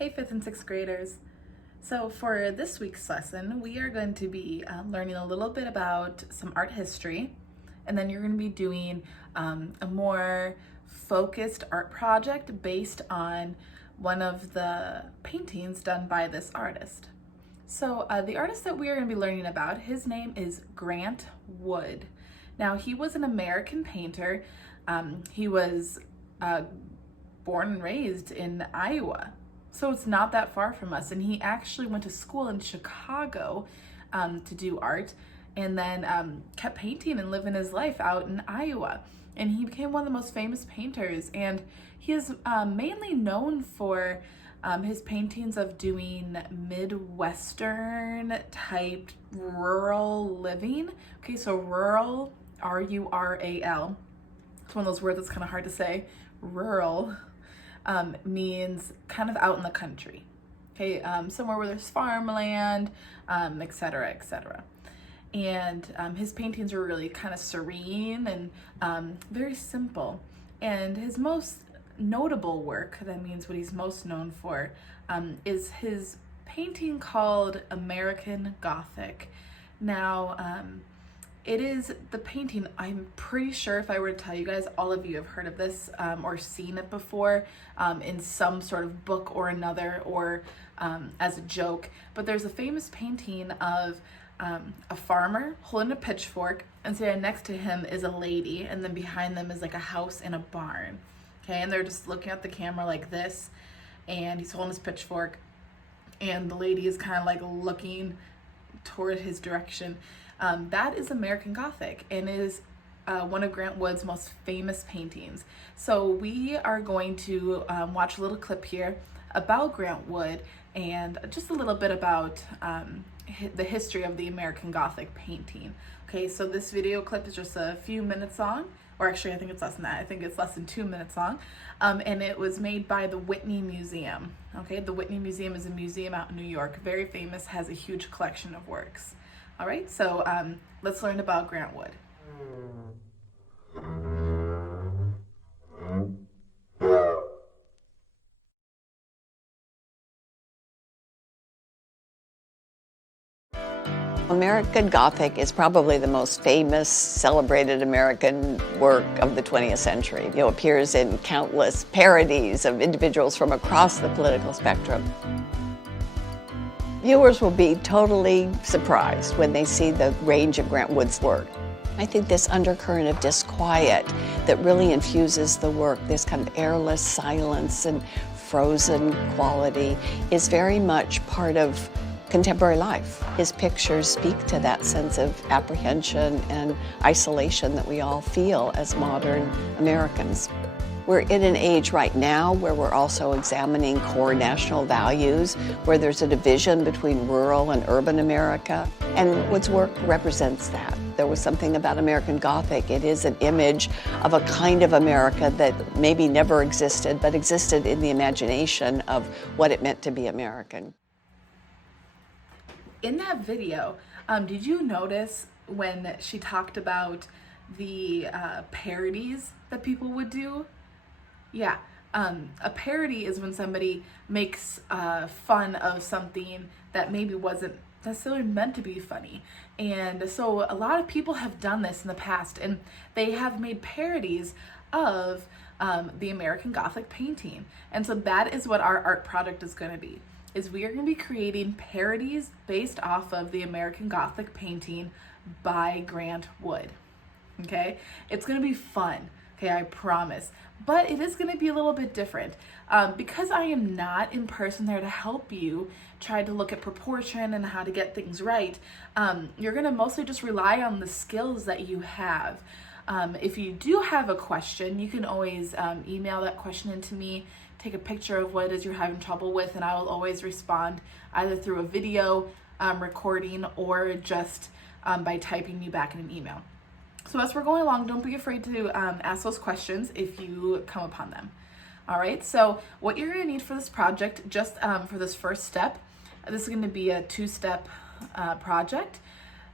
Hey 5th and 6th graders. So for this week's lesson, we are going to be learning a little bit about some art history, and then you're going to be doing a more focused art project based on one of the paintings done by this artist. So the artist that we are going to be learning about, his name is Grant Wood. Now he was an American painter. He was born and raised in Iowa. So it's not that far from us. And he actually went to school in Chicago to do art, and then kept painting and living his life out in Iowa. And he became one of the most famous painters. And he is mainly known for his paintings of doing Midwestern type rural living. Okay, so rural, R-U-R-A-L. It's one of those words that's kind of hard to say. Rural means kind of out in the country, okay, somewhere where there's farmland, etc., etc. And his paintings are really kind of serene and very simple. And his most notable work, that means what he's most known for, is his painting called American Gothic. Now, it is the painting, I'm pretty sure if I were to tell you guys, all of you have heard of this or seen it before in some sort of book or another, or as a joke. But there's a famous painting of a farmer holding a pitchfork, and standing next to him is a lady, and then behind them is like a house and a barn. Okay, and they're just looking at the camera like this, and he's holding his pitchfork, and the lady is kind of like looking toward his direction. That is American Gothic, and is one of Grant Wood's most famous paintings. So we are going to watch a little clip here about Grant Wood and just a little bit about the history of the American Gothic painting. Okay, so this video clip is just a few minutes long, or actually I think it's less than that. I think it's less than 2 minutes long, and it was made by the Whitney Museum. Okay, the Whitney Museum is a museum out in New York, very famous, has a huge collection of works. All right, so let's learn about Grant Wood. American Gothic is probably the most famous, celebrated American work of the 20th century. It appears in countless parodies of individuals from across the political spectrum. Viewers will be totally surprised when they see the range of Grant Wood's work. I think this undercurrent of disquiet that really infuses the work, this kind of airless silence and frozen quality, is very much part of contemporary life. His pictures speak to that sense of apprehension and isolation that we all feel as modern Americans. We're in an age right now where we're also examining core national values, where there's a division between rural and urban America, and Wood's work represents that. There was something about American Gothic. It is an image of a kind of America that maybe never existed, but existed in the imagination of what it meant to be American. In that video, did you notice when she talked about the parodies that people would do? Yeah, a parody is when somebody makes fun of something that maybe wasn't necessarily meant to be funny. And so a lot of people have done this in the past, and they have made parodies of the American Gothic painting. And so that is what our art product is going to be, is we are going to be creating parodies based off of the American Gothic painting by Grant Wood. Okay, it's going to be fun. Okay, I promise. But it is going to be a little bit different. Because I am not in person there to help you try to look at proportion and how to get things right, you're going to mostly just rely on the skills that you have. If you do have a question, you can always email that question into me, take a picture of what it is you're having trouble with, and I will always respond either through a video recording or just by typing you back in an email. So as we're going along, don't be afraid to ask those questions if you come upon them. All right, so what you're going to need for this project, just for this first step, this is going to be a 2-step project,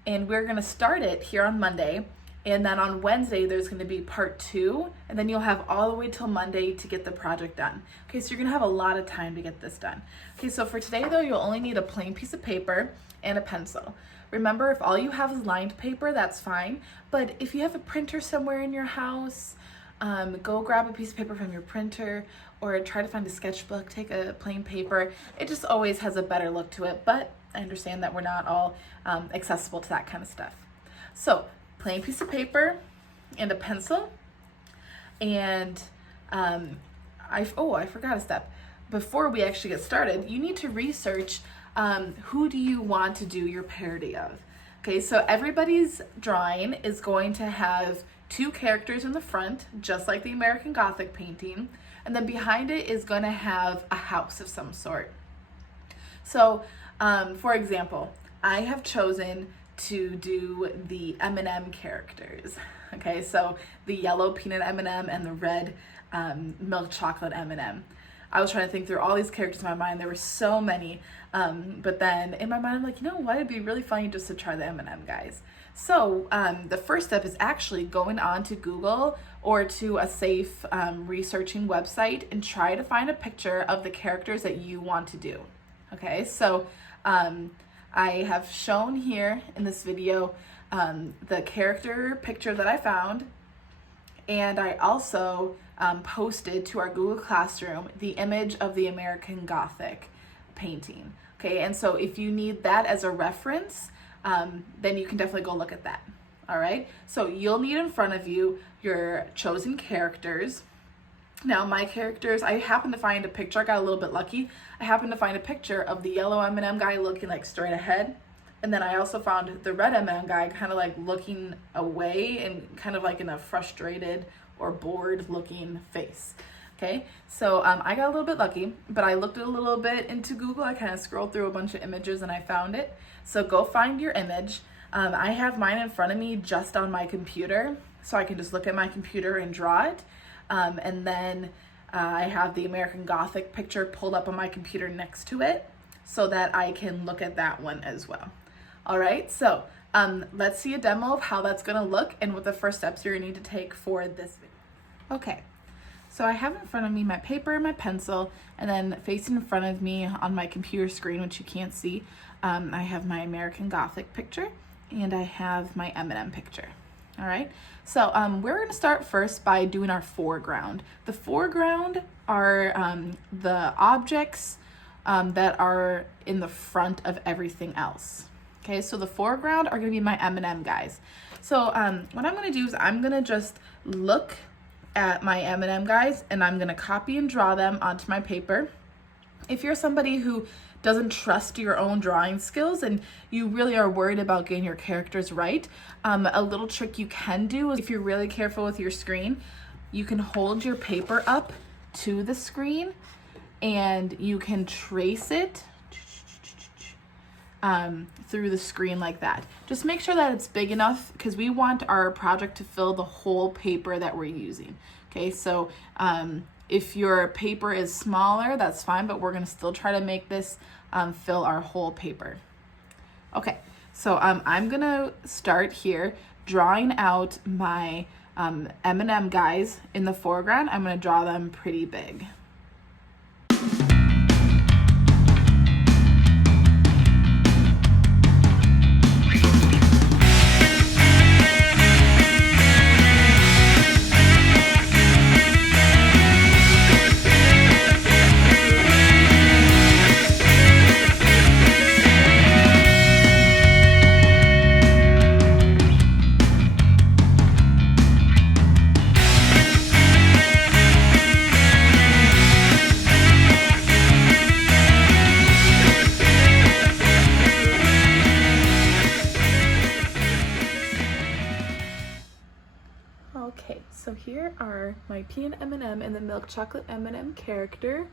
and we're going to start it here on Monday, And then on Wednesday, there's going to be part 2, and then you'll have all the way till Monday to get the project done. Okay, so you're going to have a lot of time to get this done. Okay, so for today though, you'll only need a plain piece of paper and a pencil. Remember, if all you have is lined paper, that's fine. But if you have a printer somewhere in your house, go grab a piece of paper from your printer, or try to find a sketchbook, take a plain paper. It just always has a better look to it, but I understand that we're not all accessible to that kind of stuff. So, plain piece of paper and a pencil, and I forgot a step. Before we actually get started, you need to research who do you want to do your parody of. Okay, so everybody's drawing is going to have 2 characters in the front, just like the American Gothic painting, and then behind it is going to have a house of some sort. So, for example, I have chosen to do the M&M characters. Okay, so the yellow peanut M&M and the red milk chocolate M&M. I was trying to think through all these characters in my mind. There were so many, but then in my mind I'm like, you know what, it'd be really funny just to try the M&M guys. So the first step is actually going on to Google or to a safe researching website and try to find a picture of the characters that you want to do. Okay, so I have shown here in this video the character picture that I found, and I also posted to our Google Classroom the image of the American Gothic painting. Okay, and so if you need that as a reference, then you can definitely go look at that. All right, so you'll need in front of you your chosen characters. Now my characters, I happened to find a picture, I got a little bit lucky. I happened to find a picture of the yellow M&M guy looking like straight ahead. And then I also found the red M&M guy kind of like looking away and kind of like in a frustrated or bored looking face. Okay, so I got a little bit lucky, but I looked a little bit into Google. I kind of scrolled through a bunch of images and I found it. So go find your image. I have mine in front of me just on my computer, so I can just look at my computer and draw it. And then I have the American Gothic picture pulled up on my computer next to it so that I can look at that one as well. All right, so let's see a demo of how that's gonna look and what the first steps you're gonna need to take for this video. Okay, so I have in front of me my paper and my pencil, and then facing in front of me on my computer screen, which you can't see, I have my American Gothic picture and I have my M&M picture. All right, so we're going to start first by doing our foreground. The foreground are the objects that are in the front of everything else. Okay, so the foreground are going to be my M&M guys. So what I'm going to do is I'm going to just look at my M&M guys and I'm going to copy and draw them onto my paper. If you're somebody who doesn't trust your own drawing skills and you really are worried about getting your characters right, a little trick you can do is, if you're really careful with your screen, you can hold your paper up to the screen and you can trace it through the screen like that. Just make sure that it's big enough because we want our project to fill the whole paper that we're using. Okay, so if your paper is smaller, that's fine, but we're gonna still try to make this fill our whole paper. Okay, so I'm gonna start here drawing out my M&M guys in the foreground. I'm gonna draw them pretty big. Okay, so here are my peanut M&M and the milk chocolate M&M character.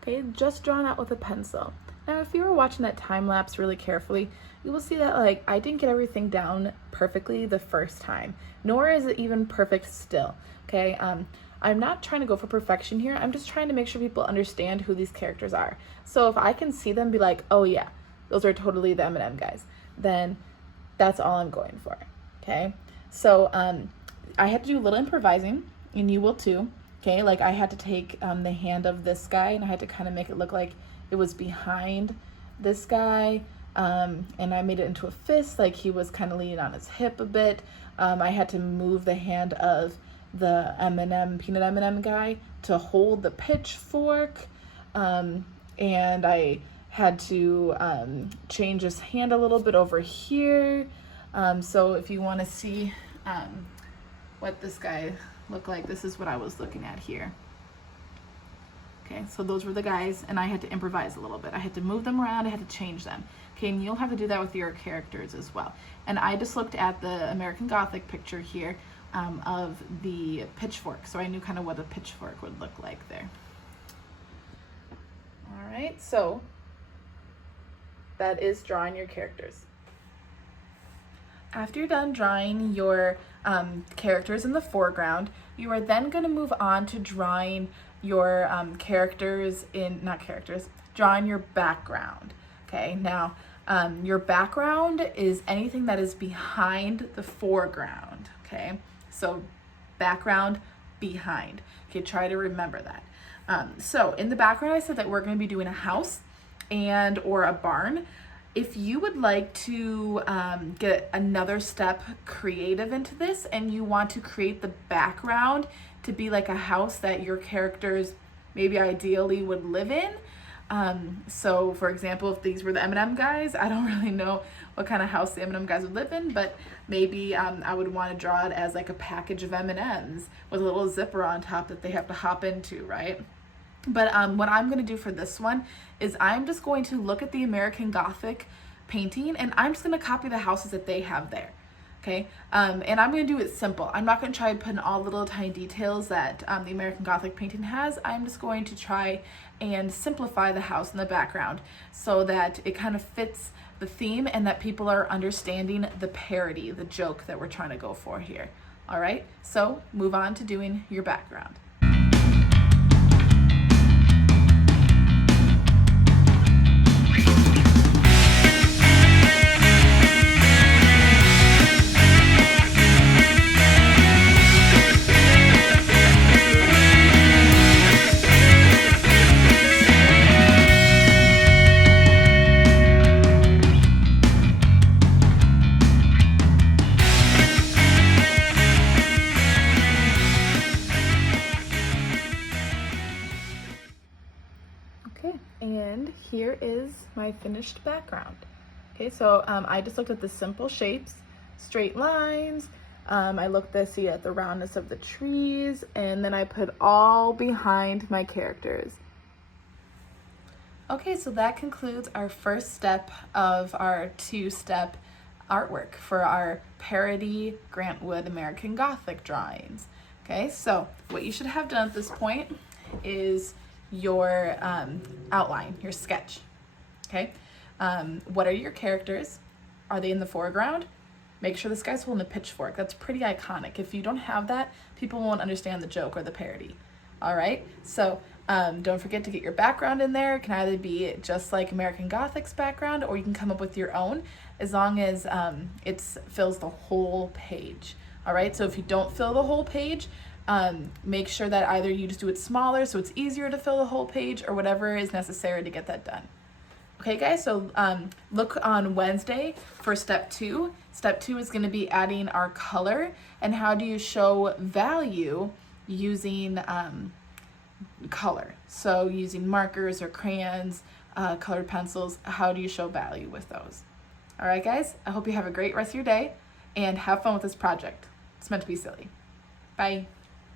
Okay, just drawn out with a pencil. Now, if you were watching that time lapse really carefully, you will see that like I didn't get everything down perfectly the first time, nor is it even perfect still. Okay, I'm not trying to go for perfection here. I'm just trying to make sure people understand who these characters are. So if I can see them be like, oh yeah, those are totally the M&M guys, then that's all I'm going for. Okay. So I had to do a little improvising, and you will too. Okay, like I had to take the hand of this guy, and I had to kind of make it look like it was behind this guy, and I made it into a fist, like he was kind of leaning on his hip a bit. I had to move the hand of the M&M, peanut M&M guy to hold the pitchfork, and I had to change his hand a little bit over here. So if you want to see what this guy looked like, this is what I was looking at here. Okay, so those were the guys, and I had to improvise a little bit. I had to move them around, I had to change them. Okay, and you'll have to do that with your characters as well. And I just looked at the American Gothic picture here of the pitchfork, so I knew kind of what a pitchfork would look like there. All right, so that is drawing your characters. After you're done drawing your characters in the foreground, you are then going to move on to drawing your drawing your background. Okay, now your background is anything that is behind the foreground. Okay, so background, behind. Okay, try to remember that. So in the background, I said that we're going to be doing a house and or a barn. If you would like to get another step creative into this, and you want to create the background to be like a house that your characters maybe ideally would live in. So for example, if these were the M&M guys, I don't really know what kind of house the M&M guys would live in, but maybe I would want to draw it as like a package of M&Ms with a little zipper on top that they have to hop into, right? But what I'm going to do for this one is I'm just going to look at the American Gothic painting, and I'm just going to copy the houses that they have there. Okay, and I'm going to do it simple. I'm not going to try to put in all the little tiny details that the American Gothic painting has. I'm just going to try and simplify the house in the background so that it kind of fits the theme and that people are understanding the parody, the joke that we're trying to go for here. All right, so move on to doing your background. Okay, and here is my finished background. Okay, so I just looked at the simple shapes, straight lines. I looked at the roundness of the trees, and then I put all behind my characters. Okay, so that concludes our first step of our two-step artwork for our parody Grant Wood American Gothic drawings. Okay, so what you should have done at this point is your outline, your sketch. Okay, what are your characters? Are they in the foreground? Make sure this guy's holding a pitchfork. That's pretty iconic. If you don't have that, people won't understand the joke or the parody. All right, so don't forget to get your background in there. It can either be just like American Gothic's background, or you can come up with your own, as long as it fills the whole page. All right, so if you don't fill the whole page, make sure that either you just do it smaller so it's easier to fill the whole page, or whatever is necessary to get that done. Okay guys, so look on Wednesday for step 2. Step 2 is going to be adding our color, and how do you show value using color. So using markers or crayons, colored pencils, how do you show value with those? All right guys, I hope you have a great rest of your day and have fun with this project. It's meant to be silly. Bye.